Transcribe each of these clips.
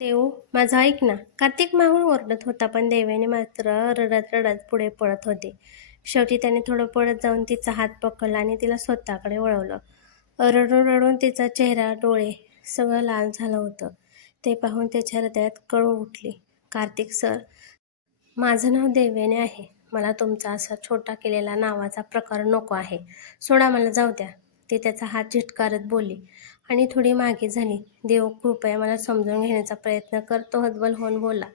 देव, माझं ऐक ना. कार्तिक माहून ओरडत होता, पण देवेने मात्र रडत रडत पुढे पळत होते. शेवटी त्याने थोडं पळत जाऊन तिचा हात पकडला आणि तिला स्वतःकडे वळवलं. रडून रडून तिचा चेहरा, डोळे सगळं लाल झालं होतं. ते पाहून त्याच्या हृदयात कळ उठली. कार्तिक सर, माझं नाव देवेने आहे. मला तुमचा असा छोटा केलेला नावाचा प्रकार नको आहे. सोडा, मला जाऊ द्या. ती त्याचा हात झिटकारत बोलली आणि थोडी मागे झाली. देव, कृपया मला समजून घेण्याचा प्रयत्न कर, तो हतबल होऊन बोलला.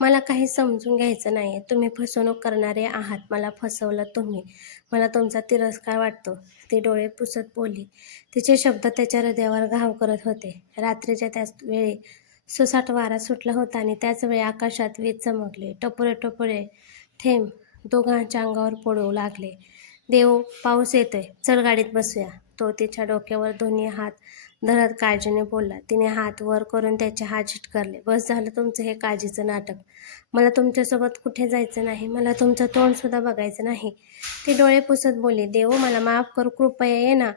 मला काही समजून घ्यायचं नाही. तुम्ही फसवणूक करणारे आहात. मला फसवलं तुम्ही. मला तुमचा तिरस्कार वाटतो. ती डोळे पुसत बोलली. तिचे शब्द त्याच्या हृदयावर घाव करत होते. रात्रीच्या त्याच वेळी सुसाट वारा सुटला होता आणि त्याच वेळी आकाशात वीज चमकली. टपोरे टपोरे थेंब दोघांच्या अंगावर पडू लागले. देव, पाऊस येतोय, चल गाडीत बसूया. तो तिच्या डोक्यावर दोन्ही हात धरत काळजीने बोलला. तिने हात वर करून त्याचे हात झिटकारले. बस झालं तुमचं हे काळजीचं नाटक. मला तुमच्यासोबत कुठे जायचं नाही. मला तुमचं तोंड सुद्धा बघायचं नाही. ती डोळे पुसत बोलली. देव, मला माफ कर, कृपया ये ना.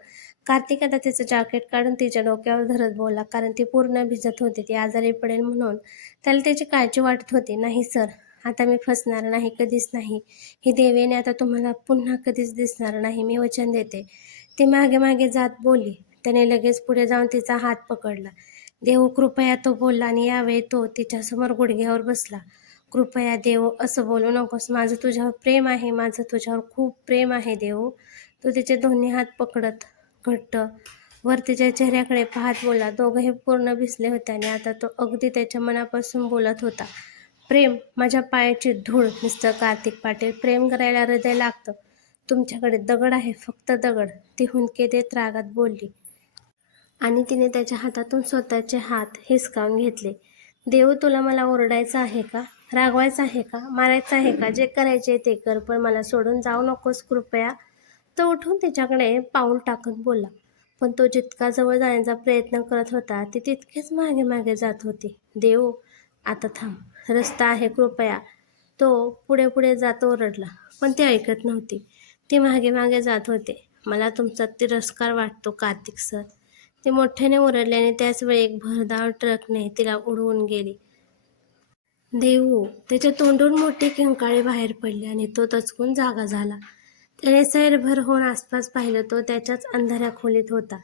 कार्तिक आता तिचं जॅकेट काढून तिच्या डोक्यावर धरत बोलला, कारण ती पूर्ण भिजत होती. ती आजारी पडेल म्हणून त्याला त्याची काळजी वाटत होती. नाही सर, आता मी फसणार नाही, कधीच नाही. ही देवीने आता तुम्हाला पुन्हा कधीच दिसणार नाही, मी वचन देते. ती मागे मागे जात बोलली. त्याने लगेच पुढे जाऊन तिचा हात पकडला. देव, कृपया, तो बोलला आणि यावेळी तो तिच्यासमोर गुडघ्यावर बसला. कृपया देव, असं बोलू नकोस. माझं तुझ्यावर प्रेम आहे. माझं तुझ्यावर खूप प्रेम आहे देव. तो तिचे दोन्ही हात पकडत घट्ट वर तिच्या चेहऱ्याकडे पाहत बोलला. दोघंही पूर्ण भिजले होते आणि आता तो अगदी त्याच्या मनापासून बोलत होता. प्रेम, माझ्या पायाची धूळ. मिस्टर कार्तिक पाटील, प्रेम करायला हृदय लागतं. तुमच्याकडे दगड आहे, फक्त दगड. ती हुंदके देत रागात बोलली आणि तिने त्याच्या हातातून स्वतःचे हात हिसकावून घेतले. देव, तुला मला ओरडायचं आहे का? रागवायचं आहे का? मारायचं आहे का? जे करायचे ते कर, पण मला सोडून जाऊ नकोस कृपया. तो उठून तिच्याकडे पाऊल टाकत बोलला. पण तो जितका जवळ जाण्याचा प्रयत्न करत होता, ती तितकेच मागे मागे जात होती. देव, आता थांब, रस्ता आहे, कृपया. तो पुढे पुढे जात ओरडला, पण ती ऐकत नव्हती. ती मागे मागे जात होते. मला तुमचा तिरस्कार वाटतो कार्तिक सर. ती मोठ्याने ओरडल्याने त्याच वेळी एक भरधाव ट्रकने तिला उडवून गेली. देऊ, त्याच्या तोंडून मोठी किंकाळी बाहेर पडली आणि तो दचकून जागा झाला. त्याने सैरभर होऊन आसपास पाहिलं. तो त्याच्याच अंधाऱ्या खोलीत होता.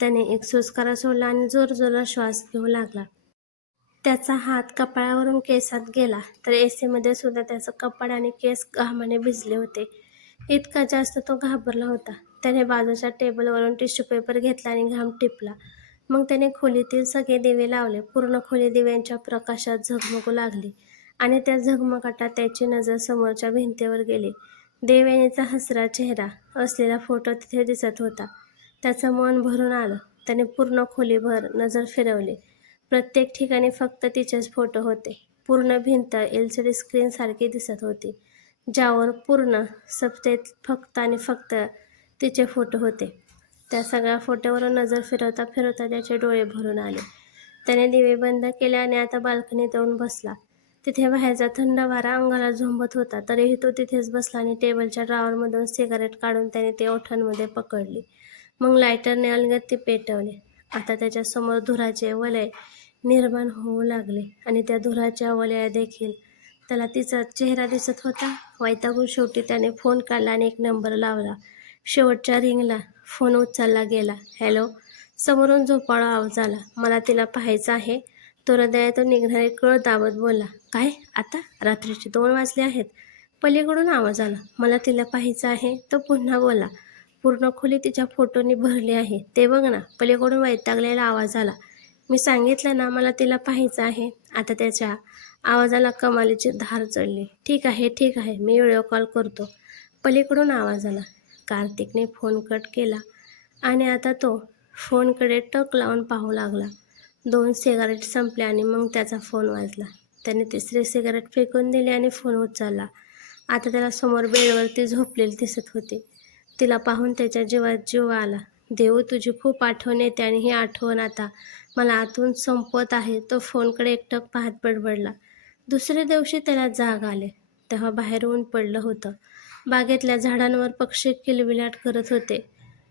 त्याने एक सुस्कारा सोडला आणि जोरजोरात श्वास घेऊ लागला. त्याचा हात कपाळावरून केसात गेला तर एसीमध्ये सुद्धा त्याचं कपाळ आणि केस घामाने भिजले होते. इतका जास्त तो घाबरला होता. त्याने बाजूच्या टेबलवरून टिश्यू पेपर घेतला आणि घाम टिपला. मग त्याने खोलीतील सगळे दिवे लावले. पूर्ण खोली दिव्यांच्या प्रकाशात झगमगू लागली आणि त्या झगमगाटात त्याची नजर समोरच्या भिंतीवर गेली. देवयानीचा हसरा चेहरा असलेला फोटो तिथे दिसत होता. त्याचं मन भरून आलं. त्याने पूर्ण खोलीभर नजर फिरवली. प्रत्येक ठिकाणी फक्त तिचेच फोटो होते. पूर्ण भिंत LCD स्क्रीनसारखी दिसत होती, ज्यावर पूर्ण सप्तेत फक्त आणि फक्त तिचे फोटो होते. त्या सगळ्या फोटोवर नजर फिरवता फिरवता त्याचे डोळे भरून आले. त्याने दिवे बंद केले आणि आता बाल्कनीत येऊन बसला. तिथे बाहेरचा थंड वारा अंगाला झोंबत होता. तरीही तो तिथेच बसला आणि टेबलच्या ड्रॉवरमधून सिगारेट काढून त्याने ते ओठांमध्ये पकडली. मग लायटरने अलगद ती पेटवली. आता त्याच्यासमोर धुराचे वलय निर्माण होऊ लागले आणि त्या धुराच्या वलया देखील त्याला तिचा चेहरा दिसत होता. वैतागून शेवटी त्याने फोन काढला आणि एक नंबर लावला. शेवटच्या रिंगला फोन उचलला गेला. हॅलो. समोरून झोपाळा आवाज आला. मला तिला पाहायचं आहे. तो हृदयातून निघणारे कळ दाबत बोलला. काय? आता? रात्रीचे 2 वाजले आहेत. पलीकडून आवाज आला. मला तिला पाहायचं आहे. तो पुन्हा बोलला. पूर्ण खोली तिच्या फोटोनी भरली आहे. ते बघ ना. पलीकडून वैतागलेला आवाज आला. मी सांगितलं ना, मला तिला पाहायचं आहे. आता त्याच्या आवाजाला कमालीची धार चढली. ठीक आहे, ठीक आहे, मी व्हिडिओ कॉल करतो. पलीकडून आवाज आला. कार्तिकने फोन कट केला आणि आता तो फोनकडे टक लावून पाहू लागला. 2 सिगारेट संपले आणि मग त्याचा फोन वाजला. त्याने तिसरी सिगारेट फेकून दिली आणि फोन उचलला. आता त्याला समोर बेडवरती झोपलेली दिसत होती. तिला पाहून त्याच्या जीवात जीव आला. देव, तुझी खूप आठवण येते आणि ही आठवण आता मला आतून संपवत आहे. तो फोनकडे एकटक पाहत बडबडला. दुसऱ्या दिवशी त्याला जाग आले. तेव्हा बाहेर ऊन पडलं होतं. बागेतल्या झाडांवर पक्षी किलबिलाट करत होते.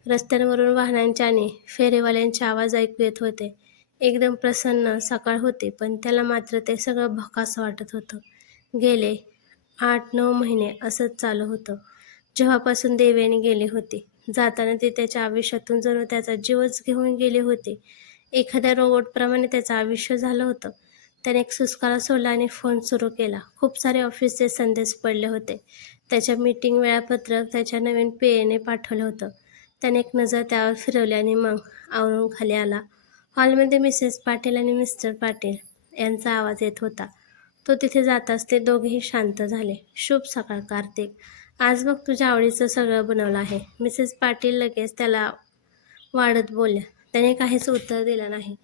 रस्त्यांवरून वाहनांचे आणि फेरीवाल्यांचे आवाज ऐकू येत होते. एकदम प्रसन्न सकाळ होती, पण त्याला मात्र ते सगळं भकास वाटत होतं. गेले 8-9 महिने असंच चालू होतं. जेव्हापासून देवयानी गेली होती. जाताना ती त्याच्या आयुष्यातून जणू त्याचा जीवच घेऊन गेली होती. एखाद्या रोबोटप्रमाणे त्याचं आयुष्य झालं होतं. त्याने एक सुस्कारा सोडला आणि फोन सुरू केला. खूप सारे ऑफिसचे संदेश पडले होते. त्याच्या मीटिंग वेळापत्रक त्याच्या नवीन पेएने पाठवलं होतं. त्याने एक नजर त्यावर फिरवली आणि मग आवरून खाली आला. हॉलमध्ये मिसेस पाटील आणि मिस्टर पाटील यांचा आवाज येत होता. तो तिथे जाताच ते दोघेही शांत झाले. शुभ सकाळ कार्तिक. आज बघ तुझ्या आवडीचं सगळं बनवलं आहे. मिसेस पाटील लगेच त्याला वाढत बोलल्या. त्याने काहीच उत्तर दिलं नाही.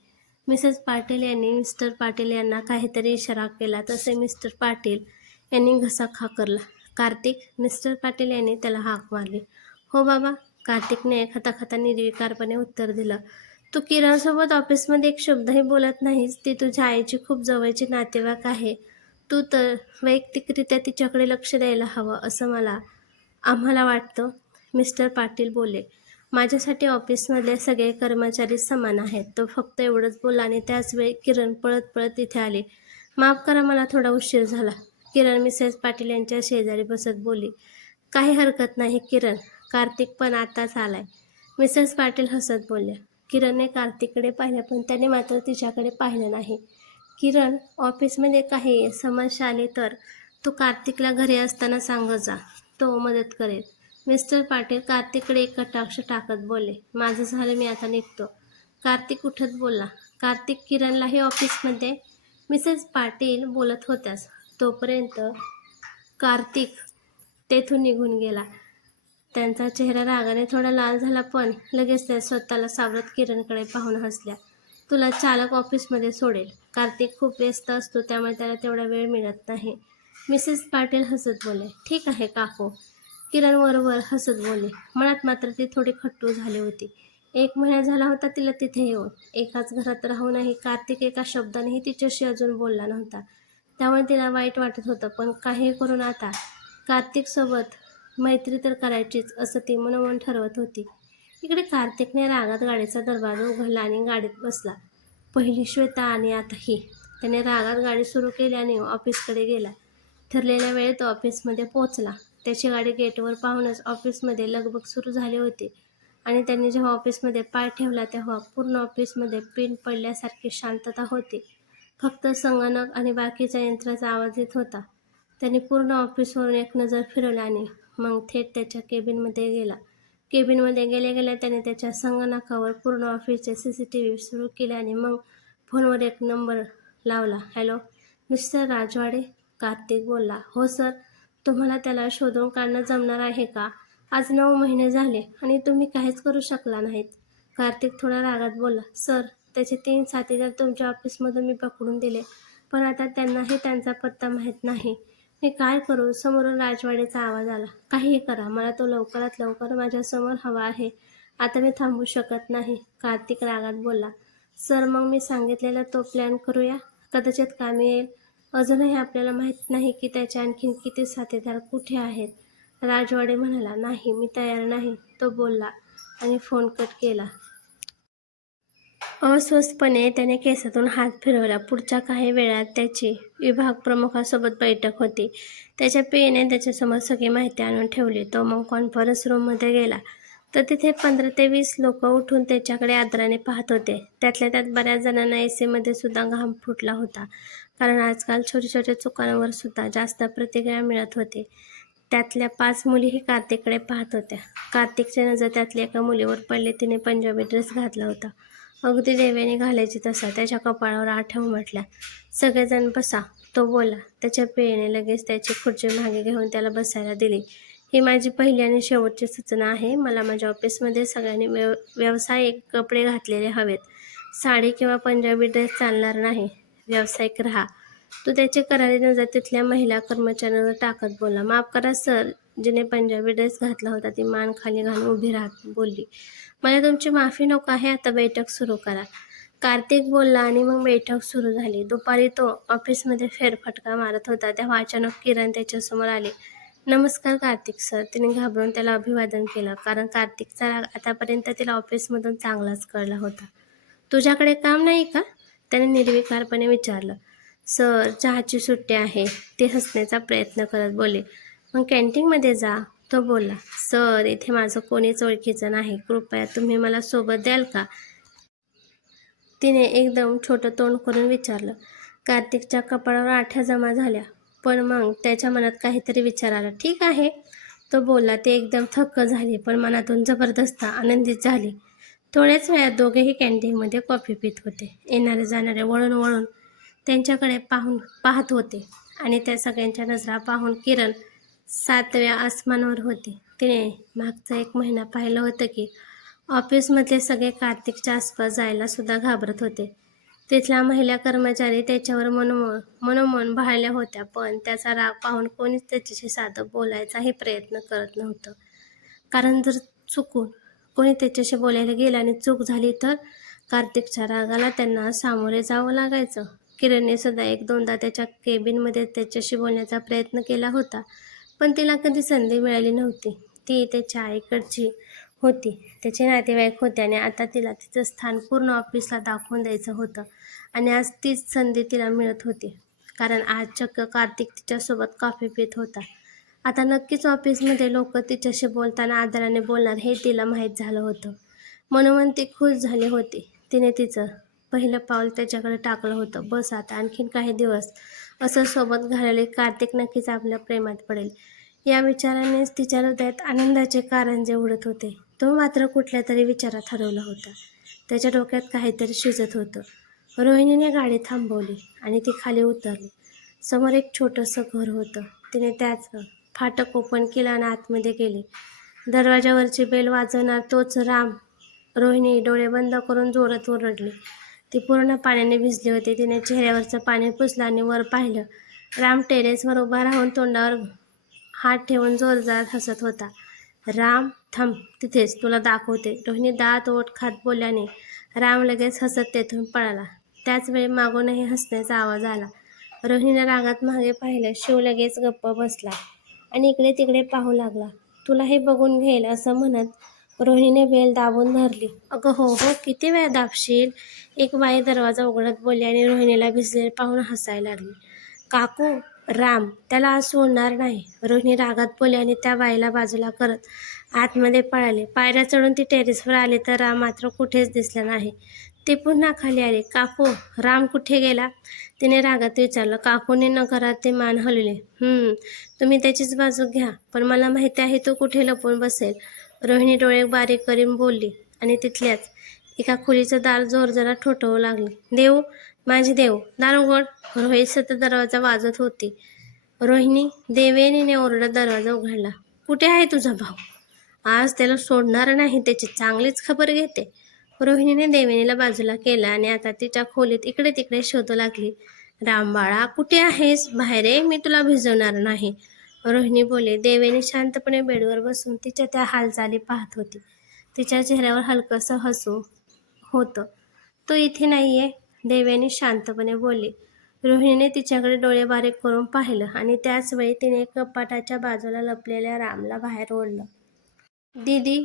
मिसेस पाटील यांनी मिस्टर पाटील यांना काहीतरी इशारा केला तसे मिस्टर पाटील यांनी घसा खाकरला. कार्तिक. मिस्टर पाटील यांनी त्याला हाक मारली. हो बाबा. कार्तिकने खाता खाता निर्विकारपणे उत्तर दिलं. तू किरणसोबत ऑफिसमध्ये एक शब्दही बोलत नाहीस. ती तुझ्या आईची खूप जवळची नातेवाईक आहे. तू तर वैयक्तिकरित्या तिच्याकडे लक्ष द्यायला हवं असं आम्हाला वाटतं. मिस्टर पाटील बोलले. माझ्यासाठी ऑफिसमधले सगळे कर्मचारी समान आहेत. तो फक्त एवढंच बोलला आणि त्याचवेळी किरण पळत पळत तिथे आली. माफ करा, मला थोडा उशीर झाला. किरण मिसेस पाटील यांच्या शेजारी बसत बोलली. काही हरकत नाही किरण. कार्तिक पण आताच आलाय. मिसेस पाटील हसत बोलल्या. किरणने कार्तिककडे पाहिलं, पण त्याने मात्र तिच्याकडे पाहिलं नाही. किरण, ऑफिसमध्ये काही समस्या आली तर तू कार्तिकला घरी असताना सांगत जा. तो मदत करेल. मिस्टर पाटील कार्तिककडे एक कटाक्ष टाकत बोलले. माझं झालं, मी आता निघतो. कार्तिक उठत बोलला. कार्तिक, किरणलाही ऑफिसमध्ये. मिसेस पाटील बोलत होत्याच तोपर्यंत कार्तिक तेथून निघून गेला. त्यांचा चेहरा रागाने थोडा लाल झाला, पण लगेच त्या स्वतःला सावरत किरणकडे पाहून हसल्या. तुला चालक ऑफिसमध्ये सोडेल. कार्तिक खूप व्यस्त असतो, त्यामुळे त्याला तेवढा वेळ मिळत नाही. मिसेस पाटील हसत बोलले. ठीक आहे काकू. किरण वरवर हसत बोलली. मनात मात्र ती थोडी खट्टू झाली होती. 1 महिना झाला होता तिला तिथे येऊन. एकाच घरात राहूनही कार्तिक एका शब्दानेही तिच्याशी अजून बोलला नव्हता. त्यामुळे तिला वाईट वाटत होतं, पण काही करून आता कार्तिकसोबत मैत्री तर करायचीच असं ती मनोमन ठरवत होती. इकडे कार्तिकने रागात गाडीचा दरवाजा उघडला आणि गाडीत बसला. पहिली श्वेता आणि आता ही. त्याने रागात गाडी सुरू केली आणि ऑफिसकडे गेला. ठरलेल्या वेळेत तो ऑफिसमध्ये पोहोचला. त्याची गाडी गेटवर पाहूनच ऑफिसमध्ये लगबग सुरू झाली होती आणि त्यांनी जेव्हा ऑफिसमध्ये पाय ठेवला तेव्हा पूर्ण ऑफिसमध्ये पिन पडल्यासारखी शांतता होती. फक्त संगणक आणि बाकीच्या यंत्राचा आवाज येत होता. त्यांनी पूर्ण ऑफिसवरून एक नजर फिरवली आणि मग थेट त्याच्या केबिनमध्ये गेला. केबिनमध्ये गेल्या गेल्या त्याने त्याच्या संगणकावर पूर्ण ऑफिसचे CCTV सुरू केले आणि मग फोनवर एक नंबर लावला. हॅलो, मिस्टर राजवाडे. कार्तिक बोलला. हो सर. तुम्हाला त्याला शोधून काढणं जमणार आहे का? आज 9 महिने झाले आणि तुम्ही काहीच करू शकला नाहीत. कार्तिक थोडा रागात बोलला. सर, त्याचे 3 साथीदार तुमच्या ऑफिसमधून मी पकडून दिले, पण आता त्यांनाही त्यांचा पत्ता माहीत नाही. मी काय करू? समोरून राजवाडेचा आवाज आला. काहीही करा, मला तो लवकरात लवकर माझ्यासमोर हवा आहे. आता मी थांबू शकत नाही. कार्तिक रागात बोलला. सर, मग मी सांगितलेला तो प्लॅन करूया. कदाचित कामी येईल. अजूनही आपल्याला माहीत नाही की त्याचे आणखीन किती साथीदार कुठे आहेत. राजवाडे म्हणाला. नाही, मी तयार नाही. तो बोलला आणि फोन कट केला. अस्वस्थपणे त्याने केसातून हात फिरवला. पुढच्या काही वेळात त्याची विभाग प्रमुखासोबत बैठक होती. त्याच्या पेयेने त्याच्यासमोर सगळी माहिती आणून ठेवली. तो मग कॉन्फरन्स रूममध्ये गेला तर तिथे 15 ते 20 लोक उठून त्याच्याकडे आदराने पाहत होते. त्यातल्या त्यात बऱ्याच जणांना AC सुद्धा घाम फुटला होता, कारण आजकाल छोट्या छोट्या चुकांवर सुद्धा जास्त प्रतिक्रिया मिळत होती. त्यातल्या 5 मुलीही कार्तिककडे पाहत होत्या. कार्तिकची नजर त्यातल्या एका मुलीवर पडली. तिने पंजाबी ड्रेस घातला होता, अगदी देव्याने घालायची तसा. त्याच्या कपाळावर आठव म्हटल्या. सगळेजण बसा. तो बोलला. त्याच्या पेयेने लगेच त्याची खुर्ची मागे घेऊन त्याला बसायला दिली. ही माझी पहिली आणि शेवटची सूचना आहे. मला माझ्या ऑफिसमध्ये सगळ्यांनी व्यावसायिक कपडे घातलेले हवेत. साडी किंवा पंजाबी ड्रेस चालणार नाही. व्यावसायिक राहा. तो त्याची करारी नजर तिथल्या महिला कर्मचाऱ्यांवर टाकत बोलला. माफ करा सर. जिने पंजाबी ड्रेस घातला होता ती मान खाली घालून उभी राहत बोलली. मला तुमची माफी नको आहे. आता बैठक सुरू करा. कार्तिक बोलला आणि मग बैठक सुरू झाली. दुपारी तो ऑफिसमध्ये फेरफटका मारत होता तेव्हा अचानक किरण त्याच्यासमोर आली. नमस्कार कार्तिक सर. तिने घाबरून त्याला अभिवादन केलं, कारण कार्तिकचा राग आतापर्यंत तिला ऑफिसमधून चांगलाच कळला होता. तुझ्याकडे काम नाही का? त्याने निर्विकारपणे विचारलं. सर, चहाची सुट्टी आहे, ती हसण्याचा प्रयत्न करत बोलली. मग कॅन्टीनमध्ये जा, तो बोलला. सर, इथे माझं कोणीच ओळखीचं नाही, कृपया तुम्ही मला सोबत द्याल का? तिने एकदम छोटं तोंड करून विचारलं. कार्तिकच्या कपाळावर आठ्या जमा झाल्या, पण मग त्याच्या मनात काहीतरी विचार आला. ठीक आहे, तो बोलला. ते एकदम थक्क झाले, पण मनातून जबरदस्त आनंदित झाले. थोड्याच वेळात दोघेही कॅन्टीनमध्ये कॉफी पित होते. येणारे जाणारे वळून वळून त्यांच्याकडे पाहत होते आणि त्या सगळ्यांच्या नजरा पाहून किरण 7व्या आसमानावर होती. तिने मागचा 1 महिना पाहिलं होतं की ऑफिसमधले सगळे कार्तिकच्या आसपास जायला सुद्धा घाबरत होते. तिथल्या महिला कर्मचारी त्याच्यावर मनोमन भाळल्या होत्या, पण त्याचा राग पाहून कोणीच त्याच्याशी साधं बोलायचाही प्रयत्न करत नव्हतं. कारण जर चुकून कोणी त्याच्याशी बोलायला गेलं आणि चूक झाली तर कार्तिकच्या रागाला त्यांना सामोरे जावं लागायचं. किरणने सुद्धा 1-2दा त्याच्या केबिनमध्ये त्याच्याशी बोलण्याचा प्रयत्न केला होता, पण तिला कधी संधी मिळाली नव्हती. ती त्याच्या आईकडची होती, त्याचे नातेवाईक होते आणि आता तिला तिचं स्थान पूर्ण ऑफिसला दाखवून द्यायचं होतं. आणि आज तीच संधी तिला मिळत होती, कारण आज चक्क कार्तिक तिच्यासोबत कॉफी पित होता. आता नक्कीच ऑफिसमध्ये लोक तिच्याशी बोलताना आदराने बोलणार हे तिला माहीत झालं होतं. मनोमन ती खुश झाली होती. तिने तिचं पहिलं पाऊल त्याच्याकडे टाकलं होतं. बस, आता आणखीन काही दिवस असं सोबत घालवले कार्तिक नक्कीच आपल्या प्रेमात पडेल. या विचारानेच तिच्या हृदयात आनंदाचे कारंजे उडत होते. तो मात्र कुठल्या तरी विचारात हरवला होता. त्याच्या डोक्यात काहीतरी शिजत होतं. रोहिणीने गाडी थांबवली आणि ती खाली उतरली. समोर एक छोटंसं घर होतं. तिने त्याचं फाटक ओपन केलं आणि आतमध्ये गेली. दरवाजावरची बेल वाजवणार तोच राम. रोहिणी डोळे बंद करून जोरात ओरडली. ती पूर्ण पाण्याने भिजली होती. तिने चेहऱ्यावरचं पाणी पुसलं आणि वर पाहिलं. राम टेरेसवर उभा राहून तोंडावर हात ठेवून जोरदार हसत होता. राम, थांब तिथेच, तुला दाखवते, रोहिणी दात ओठ खात बोलल्याने राम लगेच हसत तेथून पळाला. त्याच वेळी मागूनही हसण्याचा आवाज आला. रोहिणीने रागात मागे पाहिलं. शिव लगेच गप्प बसला आणि इकडे तिकडे पाहू लागला. तुला हे बघून घेईल असं म्हणत रोहिणीने बेल दाबून धरली. अगं हो हो, किती वेळा दाबशील? एक बाई दरवाजा उघडत बोलली आणि रोहिणीला भिजलेले पाहून हसायला लागली. काकू, राम त्याला आज सोडणार नाही, रोहिणी रागात बोलली आणि त्या बाईला बाजूला करत आतमध्ये पळाले. पायऱ्या चढून ती टेरेसवर आली तर राम मात्र कुठेच दिसला नाही. ते पुन्हा खाली आले. काकू, राम कुठे गेला? तिने रागात विचारलं. काकूने नकारात ते मान हलवले. तुम्ही त्याचीच बाजू घ्या, पण मला माहिती आहे तो कुठे लपून बसेल, रोहिणी डोळे बारीक करून बोलली आणि तिथल्याच एका खोलीचं दार जोरजोरात ठोठवू लागली. देव, माझी देव, दार उघड. रोहित सतत दरवाजा वाजत होती. रोहिणी, देवेनीने ओरडत दरवाजा उघडला. कुठे आहे तुझा भाऊ? आज त्याला सोडणार नाही, त्याची चांगलीच खबर घेते. रोहिणीने देवेनीला बाजूला केला आणि आता तिच्या खोलीत इकडे तिकडे शोधू लागली. रामबाळा, कुठे आहेस? बाहेर ये, मी तुला भिजवणार नाही, रोहिणी बोलली. देवेनी शांतपणे बेडवर बसून तिच्या त्या हालचाली पाहत होती. तिच्या चेहऱ्यावर हलकंसं हसू होतं. तो इथे नाहीये, देवेनी शांतपणे बोलली. रोहिणीने तिच्याकडे डोळे बारीक करून पाहिलं आणि त्याच वेळी तिने कपाटाच्या बाजूला लपलेल्या रामला बाहेर ओढलं. दीदी,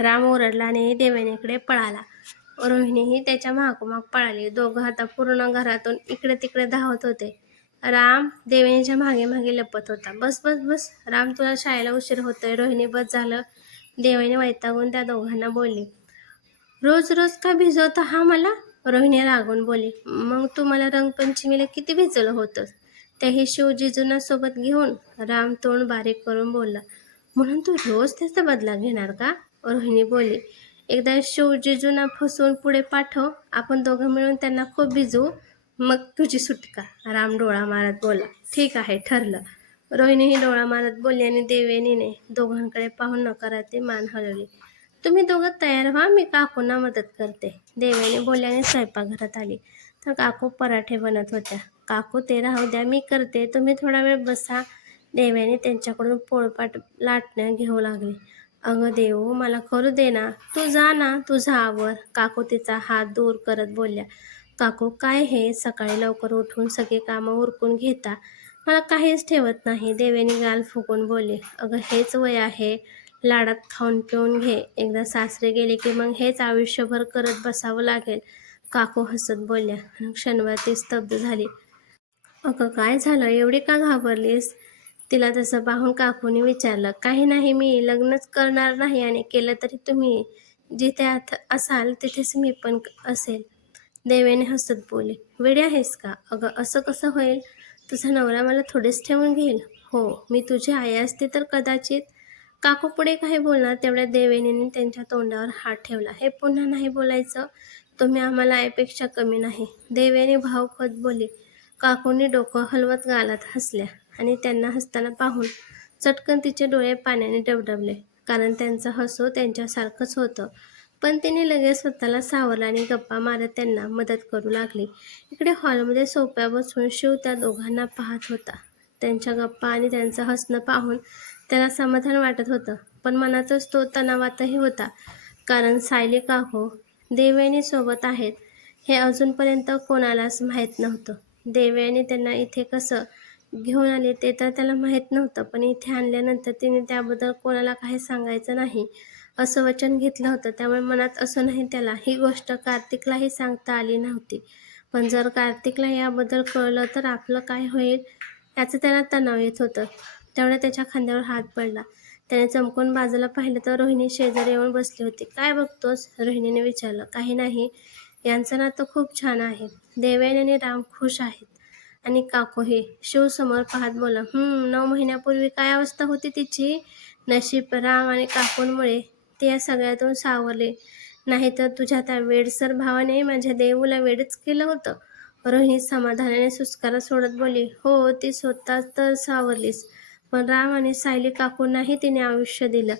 राम ओरडला आणि देवेनीकडे पळाला. रोहिणीही त्याच्या मागोमाग पळाली. दोघं आता पूर्ण घरातून इकडे तिकडे धावत होते. राम देवेनीच्या मागे मागे लपत होता. बस बस बस राम, तुला शाळेला उशीर होतोय. रोहिणी, बस झालं, देवेनी वैतागून त्या दोघांना बोलली. रोज रोज का भिजवता हा मला? रोहिणी रागून बोलली. मग तू मला रंगपंचमीला किती भिजवलं होतंस, त्याही शिवजीजूंना सोबत घेऊन, राम तोंड बारीक करून बोलला. म्हणून तू रोज त्याचा बदला घेणार का? रोहिणी बोलली. एकदा शिवजीजूंना फसवून पुढे पाठव, आपण दोघं मिळून त्यांना खूप भिजवू, मग तुझी सुटका, राम डोळा मारत बोलला. ठीक आहे, ठरलं, रोहिणीही डोळा मारत बोलली आणि देवेनीने दोघांकडे पाहून नकारार्थी मान हलवली. तुम्ही दोघं तयार व्हा, मी काकूंना मदत करते, देवेनी बोलल्याने स्वयंपाकघरात आली तर काकू पराठे बनत होत्या. काकू, ते राहू द्या, मी करते, तुम्ही थोडा वेळ बसा, देवेनी त्यांच्याकडून पोळपाट लाटणं घेऊ लागली. अगं देऊ, मला करू दे ना, तू जा ना, तुझा आवर, काकू तिचा हात दूर करत बोलल्या. काकू, काय हे, सकाळी लवकर उठून सगळी कामं उरकून घेता, मला काहीच ठेवत नाही, देवेनी गाल फुकून बोलली. अगं हेच वय आहे, लाडात खाऊन पिऊन घे, एकदा सासरे गेले की मग हेच आयुष्यभर करत बसावं लागेल, काकू हसत बोलल्या आणि क्षणभर ती स्तब्ध झाली. अगं काय झालं, एवढी का घाबरलीस? तिला तसं पाहून काकूने विचारलं. काही नाही, मी लग्नच करणार नाही आणि केलं तरी तुम्ही जिथे असाल तिथेच मी पण असेल. देवेने हसत बोलले. वेडी आहेस का? अगं असं कसं होईल? तुझा नवरा मला थोडेच ठेवून घेईल? हो, मी तुझी आई असते तर कदाचित. काकू पुढे काही बोलणार तेवढ्या देवेनीने त्यांच्या तोंडावर हात ठेवला. हे पुन्हा नाही बोलायचं. तुम्ही आम्हाला आईपेक्षा कमी नाही. देवेने भावखत बोलली. काकूंनी डोकं हलवत गालात हसल्या आणि त्यांना हसताना पाहून चटकन तिचे डोळे पाण्याने डबडबले, कारण त्यांचं हसू त्यांच्यासारखंच होतं. पण तिने लगेच स्वतःला सावरलं आणि गप्पा मारत त्यांना मदत करू लागली. इकडे हॉलमध्ये सोफ्यावर बसून शिव त्या दोघांना पाहत होता. त्यांच्या गप्पा आणि त्यांचं हसणं पाहून त्याला समाधान वाटत होतं, पण मनातच तो तणावातही होता, कारण सायली काकू देवयानी सोबत आहेत हे अजूनपर्यंत कोणालाच माहीत नव्हतं. देवयानी त्यांना इथे कसं घेऊन आले ते तर त्याला माहीत नव्हतं, पण इथे आणल्यानंतर तिने त्याबद्दल कोणाला काही सांगायचं नाही असं वचन घेतलं होतं. त्यामुळे मनात असूनही त्याला ही गोष्ट कार्तिकलाही सांगता आली नव्हती. पण जर कार्तिकला याबद्दल कळलं तर आपलं काय होईल याचं त्याला तणाव येत होतं. तेवढ्या त्याच्या खांद्यावर हात पडला. त्याने चमकून बाजूला पाहिलं तर रोहिणी शेजारी येऊन बसली होती. काय बघतोस? रोहिणीने विचारलं. काही नाही, यांचं नातं खूप छान आहे. देवयानी आणि राम खुश आहेत आणि काकूही. शिव समोर पाहत बोला. 9 महिन्यापूर्वी काय अवस्था होती तिची? नशीब राम आणि काकूंमुळे ते या सगळ्यातून सावरले, नाहीतर तुझ्या त्या वेडसर भावाने माझ्या देऊला वेडच केलं होतं. रोहिणी समाधानाने सुस्कारा सोडत बोलली. हो, ती स्वतः तर सावरलीस, पण राम आणि सायली काकूंनाही तिने आयुष्य दिलं,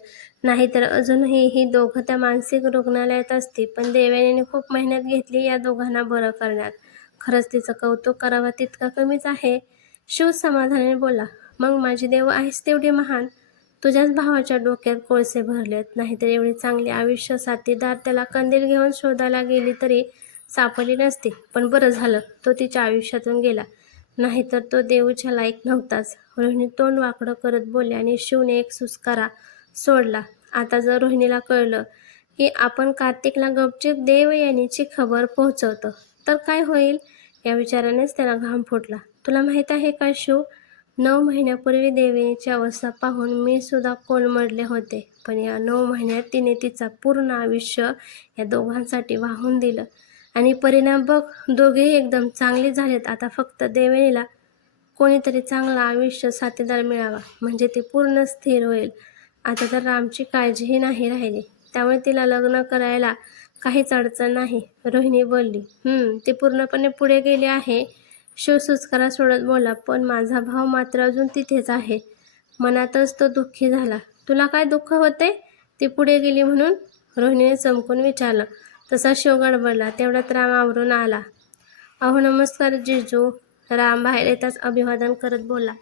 नाहीतर अजूनही ही दोघं त्या मानसिक रुग्णालयात असती. पण देवयानीने खूप मेहनत घेतली या दोघांना बरं करण्यात. खरंच तिचं कौतुक करावं तितकं कमीच आहे. शिव समाधानाने बोलला. मग माझी देव आहेस तेवढी महान. तुझ्याच भावाच्या डोक्यात कोळसे भरलेत, नाहीतर एवढी चांगली आयुष्य साथीदार त्याला कंदील घेऊन शोधायला गेली तरी सापडली नसती. पण बरं झालं तो तिच्या आयुष्यातून गेला, नाहीतर तो देऊच्या लायक नव्हताच. रोहिणी तोंड वाकडं करत बोलली आणि शिवने एक सुस्कारा सोडला. आता जर रोहिणीला कळलं की आपण कार्तिकला गपचीप देवयानीची खबर पोहोचवतो तर काय होईल या विचारानेच त्याला घाम फुटला. तुला माहीत आहे का शिव, 9 महिन्यापूर्वी देवयानीची अवस्था पाहून मी सुद्धा कोलमडले होते. पण या 9 महिन्यात तिने तिचं पूर्ण आयुष्य या दोघांसाठी वाहून दिलं आणि परिणाम बघ, दोघेही एकदम चांगले झालेत. आता फक्त देवयानीला कोणीतरी चांगला आयुष्य साथीदार मिळावा म्हणजे ती पूर्ण स्थिर होईल. आता तर रामची काळजीही नाही राहिली, त्यामुळे तिला लग्न करायला काहीच अडचण नाही. रोहिणी बोलली. ती पूर्णपणे पुढे गेली आहे. शिव सुस्कारा सोडत बोलला. पण माझा भाव मात्र अजून तिथेच आहे. मनातच तो दुःखी झाला. तुला काय दुःख होते ती पुढे गेली म्हणून? रोहिणीने चमकून विचारलं. तसा शिव गडबडला. तेवढ्यात राम आवरून आला. अहो नमस्कार जिजू. राम बाहेर येताच अभिवादन करत बोलला.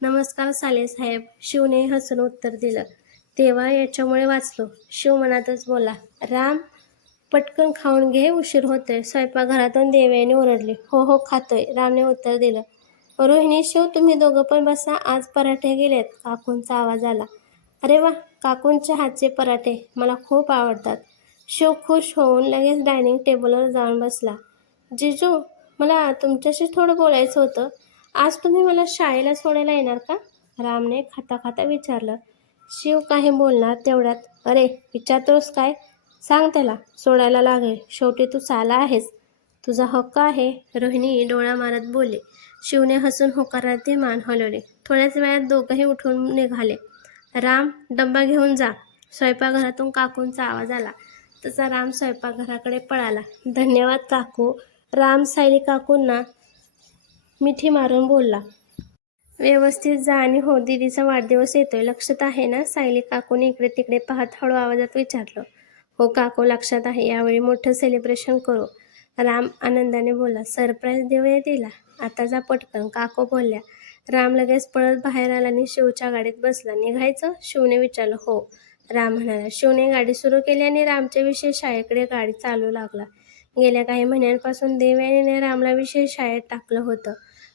नमस्कार सालेसाहेब. शिवने हसून उत्तर दिलं. तेव्हा याच्यामुळे वाचलो. शिव मनातच बोलला. राम पटकन खाऊन घे, उशीर होतोय. स्वयंपाकघरातून देवयानी ओरडली. हो हो खातोय, रामने उत्तर दिलं. रोहिणी, शिव तुम्ही दोघं पण बसा, आज पराठे गेलेत, काकूंचा आवाज आला. अरे वा, काकूंच्या हातचे पराठे मला खूप आवडतात. शिव खुश होऊन लगेच डायनिंग टेबलवर जाऊन बसला. जिजू, मला तुमच्याशी थोडं बोलायचं होतं. आज तुम्ही मला शाळेला सोडायला येणार का? रामने खाता खाता विचारलं. शिव काही बोलणार तेवढ्यात. अरे विचारतोस काय? सांग त्याला सोडायला लागेल. शेवटी तू साला आहेस, तुझा हक्क आहे. रोहिणी डोळा मारत बोलले. शिवने हसून होकारार्थी मान हलवली. थोड्याच वेळात दोघंही उठून निघाले. राम डब्बा घेऊन जा. स्वयंपाकघरातून काकूंचा आवाज आला. तसा राम स्वयंपाकघराकडे पळाला. धन्यवाद काकू. राम सायली काकूंना मिठी मारून बोलला. व्यवस्थित जा आणि हो, दीदीचा वाढदिवस येतोय, लक्षात आहे ना? सायली काकूने इकडे तिकडे पाहत हळू आवाजात विचारलं. हो काकू, लक्षात आहे. यावेळी मोठं सेलिब्रेशन करू. राम आनंदाने बोलला. सरप्राईज देऊया तिला. आता जा पटकन, काकू बोलल्या. राम लगेच पळत बाहेर आला आणि शिवच्या गाडीत बसला. निघायचं? शिवने विचारलं. हो, राम म्हणाला. शिवने गाडी सुरू केली आणि रामच्या विशेष शाळेकडे गाडी चालू लागला. गेल्या काही महिन्यांपासून देवयानीने रामला विशेष शाळेत टाकलं होतं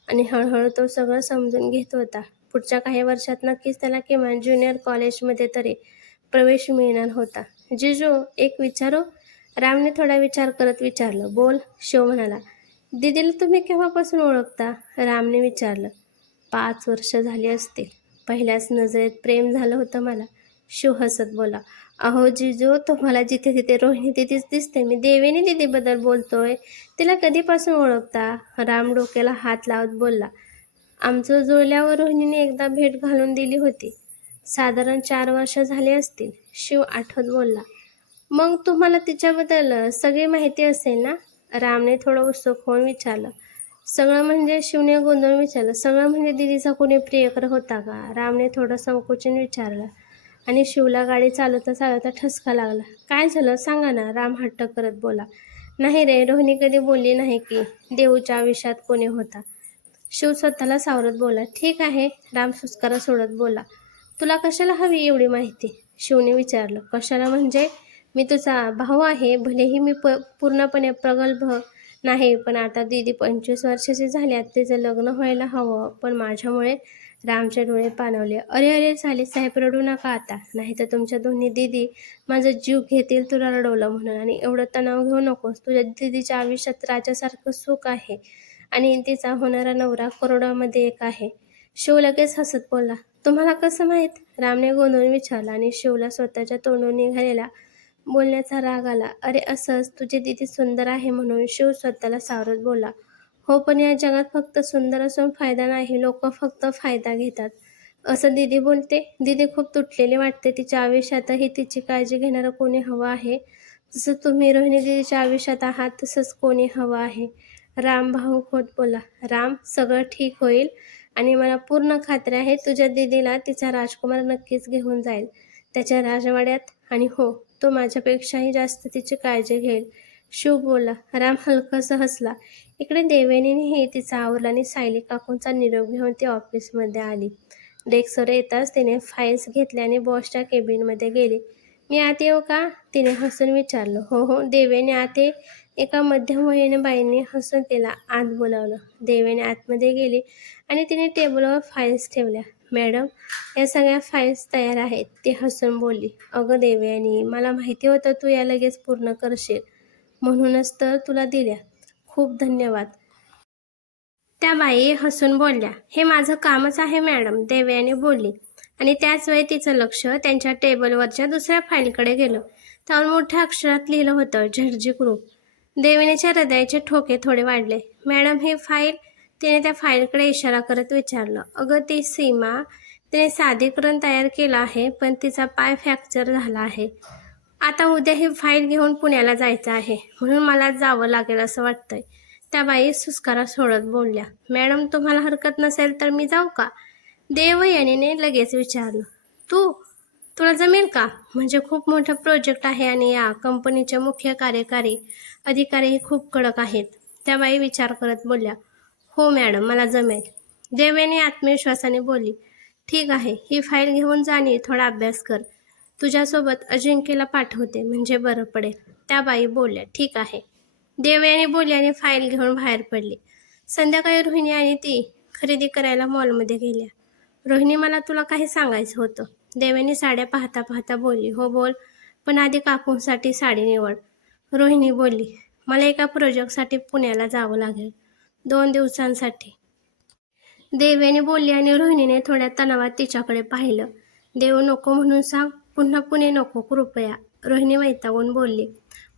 आणि हळूहळू तो सगळं समजून घेत होता. पुढच्या काही वर्षात नक्कीच त्याला किमान ज्युनियर कॉलेजमध्ये तरी प्रवेश मिळणार होता. जिजू, एक विचारू? रामने थोडा विचार करत विचारलं. बोल. शिव म्हणाला. दीदीला तुम्ही केव्हापासून ओळखता? रामने विचारलं. 5 वर्ष झाली असतील. पहिल्याच नजरेत प्रेम झालं होतं मला. शिव हसत बोला. अहो जिजू, तुम्हाला जिथे तिथे रोहिणी दीदीच दिसते. मी देवेनी दीदीबद्दल बोलतोय. तिला कधीपासून ओळखता? राम डोक्याला हात लावत बोलला. आमचं जुळल्यावर रोहिणीने एकदा भेट घालून दिली होती. साधारण 4 वर्ष झाली असतील. शिव आठवत बोलला. मग तुम्हाला तिच्याबद्दल सगळी माहिती असेल ना? रामने थोडं उत्सुक होऊन विचारलं. सगळं म्हणजे? शिवने गोंधळून विचारलं. सगळं म्हणजे दीदीचा कोणी प्रियकर होता का? रामने थोडं संकोचून विचारलं. आणि शिवला गाडी चालवता चालवता ठसका लागला. काय झालं सांगा ना, राम हट्ट करत बोला. नाही रे, रोहिणी कधी बोलली नाही की देऊच्या आयुष्यात कोणी होता. शिव स्वतःला सावरत बोला. ठीक आहे. राम सुस्कारा सोडत बोला. तुला कशाला हवी एवढी माहिती? शिवने विचारलं. कशाला म्हणजे? मी तुझा भाऊ आहे. भलेही मी पूर्णपणे प्रगल्भ नाही, पण आता दीदी 25 वर्षाची झाल्यात. तिचं लग्न व्हायला हवं, पण माझ्यामुळे. रामचे डोळे पाणवले. अरे अरे साहेब, रडू नका आता, नाही तर तुमच्या दोन्ही दीदी माझा जीव घेतील तुला रडवलं म्हणून. आणि एवढं तणाव घेऊ नकोस. तुझ्या दीदीच्या आयुष्यात राजासारखं सुख आहे आणि तिचा होणारा नवरा करोडामध्ये एक आहे. शिव लगेच हसत बोलला. तुम्हाला कसं माहीत? रामने गोंधळून विचारलं. आणि शिवला स्वतःच्या तोंडून निघालेला बोलण्याचा राग आला. अरे असंच, तुझी दीदी सुंदर आहे म्हणून. शिव स्वतःला सावरत बोला. हो, पण या जगात फक्त सुंदर असून फायदा नाही. लोक फक्त फायदा घेतात असं दीदी बोलते. दीदी खूप तुटलेली वाटते. तिच्या आयुष्यातही तिची काळजी घेणारं कोणी हवं आहे. जसं तुम्ही रोहिणी दीदीच्या आयुष्यात आहात, तसंच कोणी हवं आहे. राम भावूक होत बोला. राम, सगळं ठीक होईल आणि मला पूर्ण खात्री आहे तुझ्या दीदीला तिचा राजकुमार नक्कीच घेऊन जाईल त्याच्या राजवाड्यात. आणि हो, तो माझ्यापेक्षाही जास्त तिची काळजी घेईल. शिव बोला. राम हलकासा हसला. इकडे देवेनीही तिचा आवरला आणि सायली काकूंचा निरोप घेऊन ती ऑफिसमध्ये आली. डेस्कवर येताच तिने फाईल्स घेतल्या आणि बॉसच्या केबिनमध्ये गेली. मी आत येऊ का? तिने हसून विचारलं. हो हो, देवेने आत ये. एका मध्यमवयीन बाईने हसून तिला आत बोलावलं. देवेने आतमध्ये गेली आणि तिने टेबलवर फाईल्स ठेवल्या. मॅडम, या सगळ्या फाईल्स तयार आहेत, ती हसून बोलली. अगं देवयानी, मला माहिती होतं तू या लगेच पूर्ण करशील, म्हणूनच तर तुला दिल्या. खूप धन्यवाद. त्या बाई हसून बोलल्या. हे माझं कामच आहे मॅडम, देवयानी बोलली. आणि त्याच वेळी तिचं लक्ष त्यांच्या टेबलवरच्या दुसऱ्या फाईलकडे गेलं. त्यावर मोठ्या अक्षरात लिहिलं होतं, झटजी ग्रुप. देवयानीच्या हृदयाचे ठोके थोडे वाढले. मॅडम, ही फाईल? तिने त्या फाईलकडे इशारा करत विचारलं. अगं ती सीमा, तिने सादरीकरण तयार केलं आहे, पण तिचा पाय फ्रॅक्चर झाला आहे. आता उद्या ही फाईल घेऊन पुण्याला जायचं आहे, म्हणून मला जावं लागेल असं वाटतंय. त्या बाई सुस्कारा सोडत बोलल्या. मॅडम, तुम्हाला हरकत नसेल तर मी जाऊ का? देवयानीने लगेच विचारलं. तुला जमेल का? म्हणजे खूप मोठं प्रोजेक्ट आहे आणि या कंपनीचे मुख्य कार्यकारी अधिकारीही खूप कडक आहेत. त्या बाई विचार करत बोलल्या. हो मॅडम, मला जमेल. देवयानी आत्मविश्वासाने बोलली. ठीक आहे, ही फाईल घेऊन जा आणि थोडा अभ्यास कर. तुझ्यासोबत अजिंक्यला पाठवते, म्हणजे बरं पडेल. त्या बाई बोलल्या. ठीक आहे. देवयानी बोलली आणि फाईल घेऊन बाहेर पडली. संध्याकाळी रोहिणी आणि ती खरेदी करायला मॉलमध्ये गेल्या. रोहिणी, मला तुला काही सांगायचं होतं. देवयानी साड्या पाहता पाहता बोलली. हो बोल, पण आधी काकूंसाठी साडी निवड. रोहिणी बोलली. मला एका प्रोजेक्टसाठी पुण्याला जावं लागेल, 2 दिवसांसाठी. देवयानी बोलली आणि रोहिणीने थोड्या तणावात तिच्याकडे पाहिलं. देव, नको म्हणून सांग, पुन्हा पुणे नको कृपया, रोहिणी वैतागून बोलली.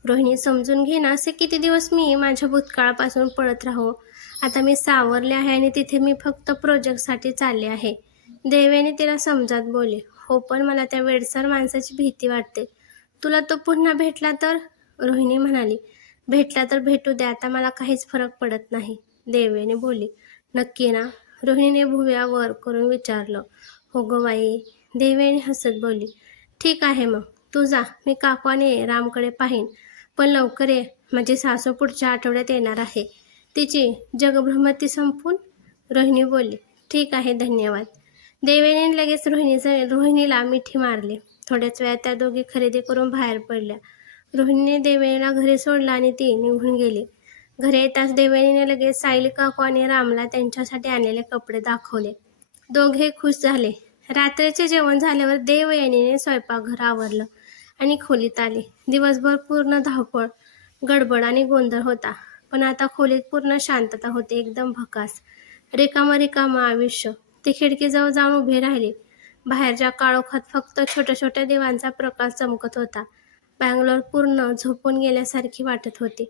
रोहिणी, समजून घे ना, असे किती दिवस मी माझ्या भूतकाळापासून पळत राहू? आता मी सावरले आहे आणि तिथे मी फक्त प्रोजेक्टसाठी चालले आहे. देवयानी तिला समजात बोलली. हो, पण मला त्या वेडसर माणसाची भीती वाटते. तुला तो पुन्हा भेटला तर? रोहिणी म्हणाली. भेटला तर भेटू दे, आता मला काहीच फरक पडत नाही, देवयानी बोलली. नक्की ना? रोहिणीने भुवया वर करून विचारलं. हो गं बाई, देवयानी हसत बोलली. ठीक आहे मग, तू जा. मी काकू आणि रामकडे पाहीन, पण लवकर ये. माझी सासू पुढच्या आठवड्यात येणार आहे, तिची जगभ्रमंती संपून. रोहिणी बोलली. ठीक आहे, धन्यवाद. देवयानीने लगेच रोहिणीला मिठी मारली. थोड्याच वेळात त्या दोघी खरेदी करून बाहेर पडल्या. रोहिणीने देवयानीला घरी सोडलं आणि ती निघून गेली. घरी येताच देवयानीने लगेच सायली काकू आणि रामला त्यांच्यासाठी आणलेले कपडे दाखवले. दोघे खुश झाले. रात्रीचे जेवण झाल्यावर देवयानीने स्वयंपाकघर आवरलं आणि खोलीत आले. दिवसभर पूर्ण धावपळ, गडबड आणि गोंधळ होता. पण आता खोलीत पूर्ण शांतता होती, एकदम भकास. रिकामं रिकामं आयुष्य. ते खिडकीजवळ जाऊन उभे राहिले. बाहेरच्या काळोखात फक्त छोट्या छोट्या दिव्यांचा प्रकाश चमकत होता. बंगलोर पूर्ण झोपून गेल्यासारखी वाटत होती.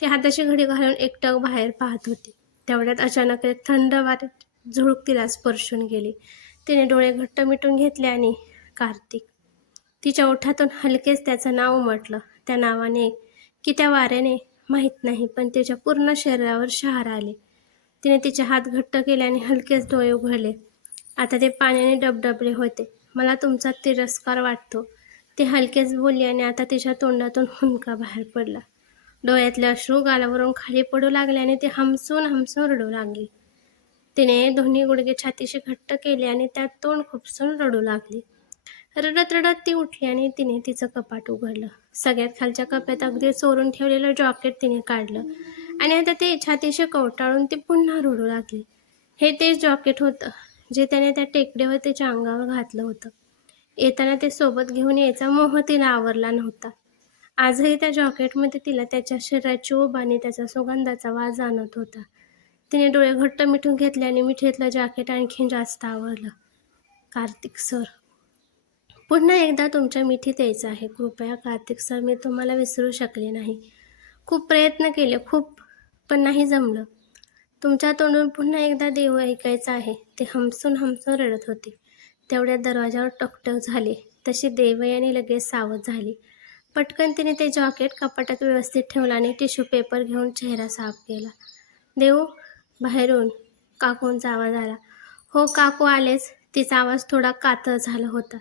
ती हाताची घडी घालून एकटक बाहेर पाहत होती. तेवढ्यात अचानक एक थंड वारे झुळूक तिला स्पर्शून गेली. तिने डोळे घट्ट मिटून घेतले आणि कार्तिक. तिच्या ओठातून हलकेच त्याचं नाव उमटलं. त्या नावाने की त्या वाऱ्याने माहीत नाही, पण तिच्या पूर्ण शरीरावर शहारे आले. तिने तिचे हात घट्ट केले आणि हलकेच डोळे उघडले. आता ते पाण्याने डबडबले होते. मला तुमचा तिरस्कार वाटतो, ती हलकेच बोलली आणि आता तिच्या तोंडातून हुंदका बाहेर पडला. डोळ्यातले अश्रू गालावरून खाली पडू लागले आणि ती हमसून हमसून रडू लागली. तिने दोन्ही गुडघे छातीशी घट्ट केले आणि त्यात तोंड खुपसून रडू लागली. रडत रडत ती उठली आणि तिने तिचं कपाट उघडलं. सगळ्यात खालच्या कप्यात अगदी चोरून ठेवलेलं जॉकेट तिने काढलं आणि आता ते छातीशी कवटाळून ती पुन्हा रडू लागली. हे तेच जॉकेट होतं जे त्याने त्या टेकडीवर तिच्या अंगावर घातलं होतं. येताना ते सोबत घेऊन यायचा मोह तिला आवरला नव्हता. आजही त्या जॉकेटमध्ये तिला त्याच्या शरीराची ऊब आणि त्याचा सुगंधाचा वास जाणवत होता. तिने डोळे घट्ट मिटून घेतले आणि मिठीतलं जॅकेट आणखीन जास्त आवडलं. कार्तिक सर, पुन्हा एकदा तुमच्या मिठीत यायचं आहे. कृपया कार्तिक सर, मी तुम्हाला विसरू शकले नाही. खूप प्रयत्न केले, खूप, पण नाही जमलं. तुमच्या तोंडून पुन्हा एकदा देव ऐकायचं आहे. ते हमसून हमसून रडत होते. तेवढ्यात दरवाजावर टकटक झाली. तशी देवयानी लगेच सावध झाली. पटकन तिने ते जॉकेट कपाटात व्यवस्थित ठेवलं आणि टिश्यू पेपर घेऊन चेहरा साफ केला. देव, बाहेरून काकूंचा आवाज आला. हो काकू आलेच. तिचा आवाज थोडा कातर झाला होता.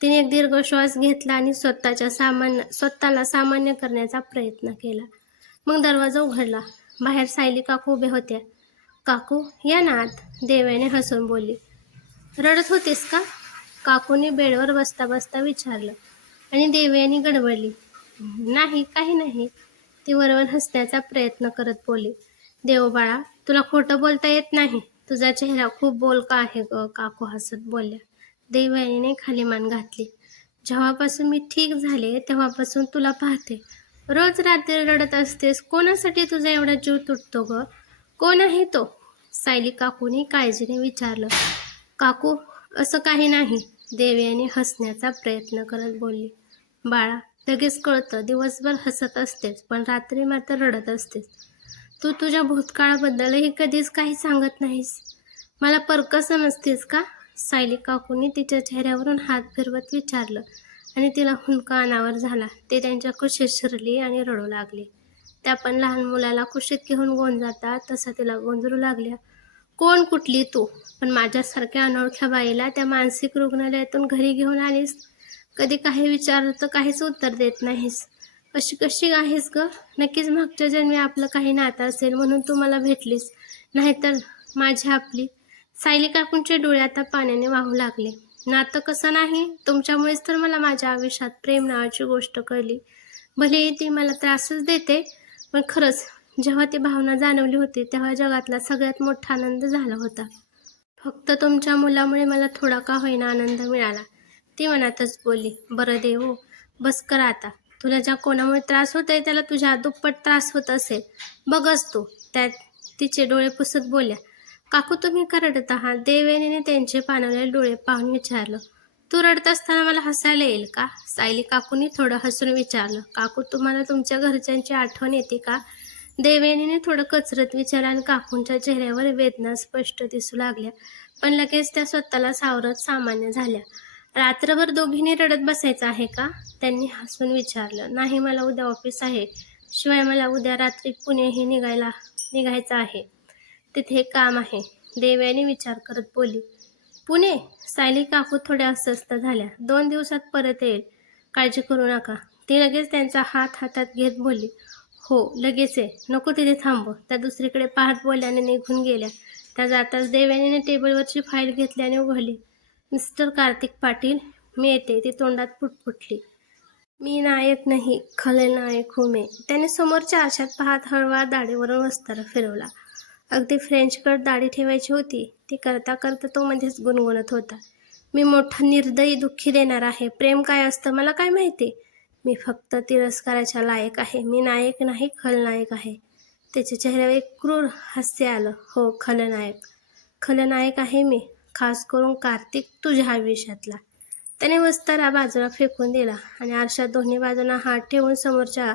तिने एक दीर्घ श्वास घेतला आणि स्वतःला सामान्य करण्याचा प्रयत्न केला. मग दरवाजा उघडला. बाहेर सायली काकू उभ्या होत्या. काकू, या ना आत, देवयानी हसून बोलली. रडत होतीस का? काकूने बेडवर बसता बसता विचारलं आणि देवयानी गडबडली. नाही, काही नाही, ती वरवर हसण्याचा प्रयत्न करत बोलली. देव बाळा, तुला खोटं बोलता येत नाही. तुझा चेहरा खूप बोलका आहे ग, काकू हसत बोलल्या. देवयानीने खाली मान घातली. जेव्हापासून मी ठीक झाले तेव्हापासून तुला पाहते. रोज रात्री रडत असतेस. कोणासाठी तुझा एवढा जीव तुटतो ग? कोण आहे तो? सायली काकूने काळजीने विचारलं. काकू, असं काही नाही, देवयानी हसण्याचा प्रयत्न करत बोलली. बाळा, लगेच कळतं. दिवसभर हसत असतेस पण रात्री मात्र रडत असतेस. तू तुझ्या भूतकाळाबद्दलही कधीच काही सांगत नाहीस. मला परकं समजतेस का? सायली काकूंनी तिच्या चेहऱ्यावरून हात फिरवत विचारलं आणि तिला हुंदका अनावर झाला. ते त्यांच्या कुशीत शिरली आणि रडू लागली. त्या पण लहान मुलाला कुशीत घेऊन गोंजातात तसा तिला गोंजरू लागल्या. कोण, कुठली तू? पण माझ्यासारख्या अनोळख्या बाईला त्या मानसिक रुग्णालयातून घरी घेऊन आलीस. कधी काही विचारलं तर काहीच उत्तर देत नाहीस. अशी कशी आहेस ग? नक्कीच मागच्या जन्मी आपलं काही नातं असेल म्हणून तू मला भेटलीस, नाहीतर माझी आपली. सायली काकूंचे डोळे आता पाण्याने वाहू लागले. नातं कसं नाही? तुमच्यामुळेच तर मला माझ्या आयुष्यात प्रेम नावाची गोष्ट कळली. भलेही ती मला त्रासच देते, पण खरंच जेव्हा ती भावना जाणवली होती तेव्हा जगातला सगळ्यात मोठा आनंद झाला होता. फक्त तुमच्या मुलामुळे मला थोडा का होईना आनंद मिळाला, ती मनातच बोलली. बरं देवो, बस कर आता. तुला ज्या कोणामुळे त्रास होतोय त्याला तुझ्या दुप्पट त्रास होत असेल, बघच तू. त्यात तिचे डोळे पुसत बोलल्या. काकू, तुम्ही का रडत आहात? देवयानीने त्यांचे पाणावलेले डोळे पाहून विचारलं. तू रडत असताना मला हसायला येईल का? सायली काकूंनी थोडं हसून विचारलं. काकू, तुम्हाला तुमच्या घरच्यांची आठवण येते का? देवयानीने थोडं कचरत विचारलं आणि काकूंच्या चेहऱ्यावर वेदना स्पष्ट दिसू लागल्या. पण लगेच त्या स्वतःला सावरत सामान्य झाल्या. रात्रभर दोघींनी रडत बसायचं आहे का? त्यांनी हसून विचारलं. नाही, मला उद्या ऑफिस आहे. शिवाय मला उद्या रात्री पुणेही निघायचं आहे. तिथे एक काम आहे, देवयानी विचार करत बोलली. पुणे? सायली काकू थोड्या अस्वस्थ झाल्या. 2 दिवसात परत येईल, काळजी करू नका. ती लगेच त्यांचा हात हातात घेत बोलली. हो, लगेच आहे, नको तिथे थांबव. त्या दुसरीकडे पाहत बोलल्याने निघून गेल्या. त्या जाताच देवयानीने टेबलवरची फाईल घेतली आणि उघडली. मिस्टर कार्तिक पाटील, मी येते. ती तोंडात पुटपुटली. मी नायक नाही, खलनायक हूं मैं. त्याने समोरच्या आरशात पाहत हळूवार दाढीवरून वस्तारा फिरवला. अगदी फ्रेंच कट दाढी ठेवायची होती. ती करता करता तो मध्येच गुणगुणत होता. मी मोठा निर्दयी दुःखी देणार आहे. प्रेम काय असतं मला काय माहिती? मी फक्त तिरस्काराच्या लायक आहे. मी नायक नाही, खलनायक आहे. त्याच्या चेहऱ्यावर एक क्रूर हास्य आलं. हो, खलनायक. खलनायक आहे मी, खास करून कार्तिक तुझ्या आयुष्यातला. त्याने वस्तारा बाजूला फेकून दिला आणि आरशात दोन्ही बाजूंना हात ठेवून समोरच्या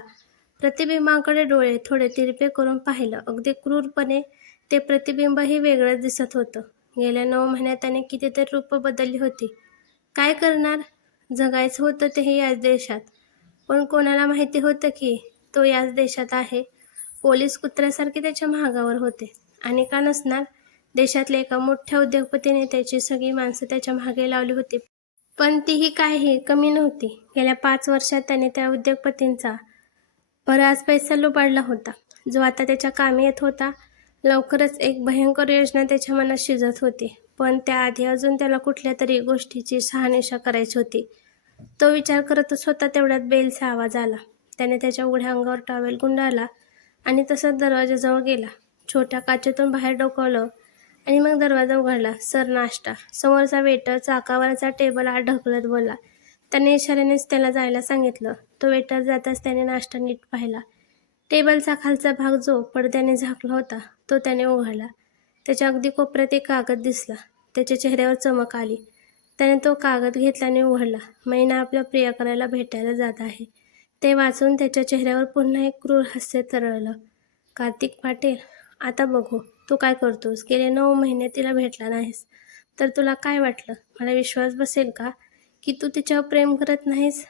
प्रतिबिंबाकडे डोळे थोडे तिरपे करून पाहिलं. अगदी क्रूरपणे ते प्रतिबिंबही वेगळंच दिसत होतं. गेल्या 9 महिन्यात त्याने कितीतरी रूपं बदलली होती. काय करणार? जगायचं होतं तेही याच देशात. पण कोणाला माहिती होतं की तो याच देशात आहे? पोलीस कुत्र्यासारखे त्याच्या मागावर होते. आणि का नसणार? देशातल्या एका मोठ्या उद्योगपतीने त्याची सगळी माणसं त्याच्या मागे लावली होती. पण तीही काही कमी नव्हती. गेल्या 5 वर्षात त्याने त्या उद्योगपतींचा बराच पैसा लुबाडला होता, जो आता त्याच्या कामी येत होता. लवकरच एक भयंकर योजना त्याच्या मनात शिजत होती. पण त्याआधी अजून त्याला कुठल्या तरी गोष्टीची शहानिशा करायची होती. तो विचार करतच होता तेवढ्यात बेलचा आवाज आला. त्याने त्याच्या उघड्या अंगावर टॉवेल गुंडाळला आणि तसंच दरवाजाजवळ गेला. छोट्या काचेतून बाहेर डोकावलं आणि मग दरवाजा उघडला. सर, नाश्ता. समोरचा वेटर चाकावरचा टेबल आत ढकलत बोलला. त्याने इशाऱ्यानेच त्याला जायला सांगितलं. तो वेटर जाताच त्याने नाश्ता नीट पाहिला. टेबलचा खालचा भाग जो पडद्याने झाकला होता तो त्याने उघडला. त्याच्या अगदी कोपऱ्यात एक कागद दिसला. त्याच्या चेहऱ्यावर चमक आली. त्याने तो कागद घेतला आणि उघडला. मैना आपल्या प्रियकराला भेटायला जात आहे. ते वाचून त्याच्या चेहऱ्यावर पुन्हा एक क्रूर हास्य तरळलं. कार्तिक पाटील, आता बघू तू काय करतोस. गेले 9 महिने तिला भेटला नाहीस तर तुला काय वाटलं? मला विश्वास बसेल का की तू तिच्यावर प्रेम करत नाहीस?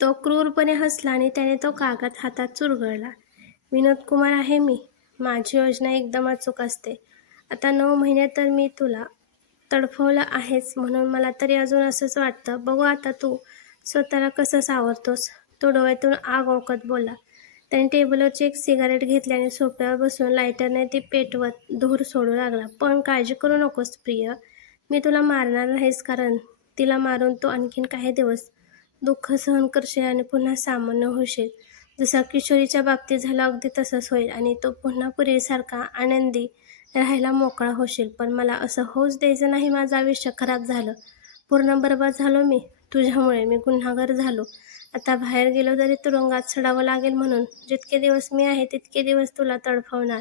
तो क्रूरपणे हसला आणि त्याने तो कागद हातात चुरगळला. विनोद कुमार आहे मी. माझी योजना एकदम अचूक असते. आता 9 महिने तर मी तुला तडफवलं आहेच, म्हणून मला तरी अजून असंच वाटतं. बघू आता तू स्वतःला कसं सावरतोस. तो डोळ्यातून आग ओकत बोलला. त्याने टेबलवरची एक सिगारेट घेतली आणि सोफ्यावर बसून लायटरने ती पेटवत धूर सोडू लागला. पण काळजी करू नकोस प्रिय, मी तुला मारणार नाहीस, कारण तिला मारून तू आणखीन काही दिवस दुःख सहन करशील आणि पुन्हा सामान्य होशील. जसं किशोरीच्या बाबतीत झालं अगदी तसंच होईल आणि तो पुन्हा पूर्वीसारखा आनंदी राहायला मोकळा होशील. पण मला असं होऊच द्यायचं नाही. माझं आयुष्य खराब झालं, पूर्ण बरबाद झालो मी तुझ्यामुळे. मी गुन्हेगार झालो. आता बाहेर गेलो तरी तुरुंगात सडावं लागेल, म्हणून जितके दिवस मी आहे तितके दिवस तुला तडफवणार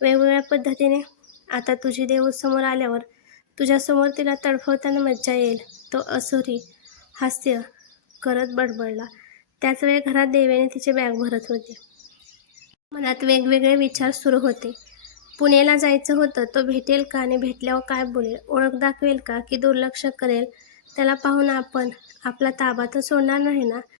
वेगवेगळ्या पद्धतीने. आता तुझी देव समोर आल्यावर तुझ्यासमोर तिला तडफवताना मज्जा येईल. तो असुरी हास्य करत बडबडला. त्याच वेळी घरात देवेने तिची बॅग भरत होती. मनात वेगवेगळे विचार सुरू होते. पुणेला जायचं होतं. तो भेटेल का आणि भेटल्यावर काय बोलेल? ओळख दाखवेल का की दुर्लक्ष करेल? त्याला पाहून आपण आपला ताबा तर सोडणार नाही ना?